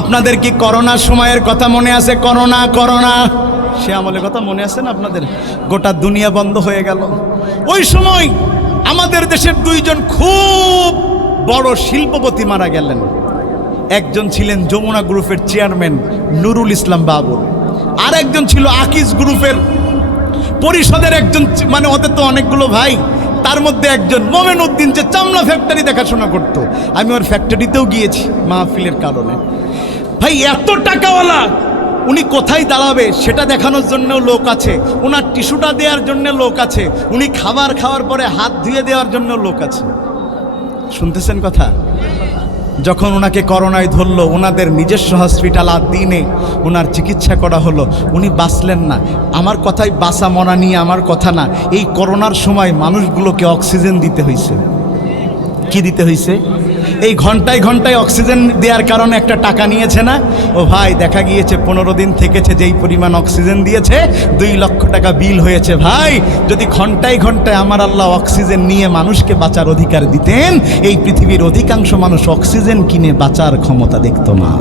আপনাদের কি করোনার সময়ের কথা মনে আছে? Corona corona. সে আমলের কথা মনে আছে না আপনাদের? গোটা দুনিয়া বন্ধ হয়ে গেল। ওই সময় আমাদের দেশের দুইজন খুব বড় শিল্পপতি মারা গেলেন। একজন ছিলেন যমুনা গ্রুপের চেয়ারম্যান নুরুল ইসলাম বাবুর আর একজন ছিল আকিজ গ্রুপের পরিষদের একজন মানে ওদের তো অনেকগুলো ভাই। তার মধ্যে একজন মোমেন উদ্দিন যে চামড়া ফ্যাক্টরি দেখাশোনা করত। আমি ওর ফ্যাক্টরিতেও গিয়েছি মাহফিলের কারণে। ভাই, এত টাকাওয়ালা। উনি কোথায় দাঁড়াবে সেটা দেখানোর জন্য লোক আছে। ওনার টিস্যুটা দেওয়ার জন্য লোক আছে। উনি খাবার খাওয়ার পরে হাত ধুয়ে দেওয়ার জন্য লোক আছে। শুনতেছেন কথা? যখন ওনাকে করোনায় ধরলো, ওনাদের নিজস্ব হসপিটাল আর দিনে ওনার চিকিৎসা করা হলো। উনি বাঁচলেন না। আমার কথাই বাঁচা মনা নিয়ে আমার কথা না। এই করোনার সময় মানুষগুলোকে অক্সিজেন দিতে হয়েছে কি দিতে হয়েছে এই ঘন্টায় ঘন্টায় অক্সিজেন দেওয়ার কারণে একটা টাকা নিয়েছে না। ও ভাই, দেখা গিয়েছে পনেরো দিন থেকেছে, যেই পরিমাণ অক্সিজেন দিয়েছে, দুই লক্ষ টাকা বিল হয়েছে। ভাই, যদি ঘন্টায় ঘন্টায় আমার আল্লাহ অক্সিজেন নিয়ে মানুষকে বাঁচার অধিকার দিতেন, এই পৃথিবীর অধিকাংশ মানুষ অক্সিজেন কিনে বাঁচার ক্ষমতা দেখত না।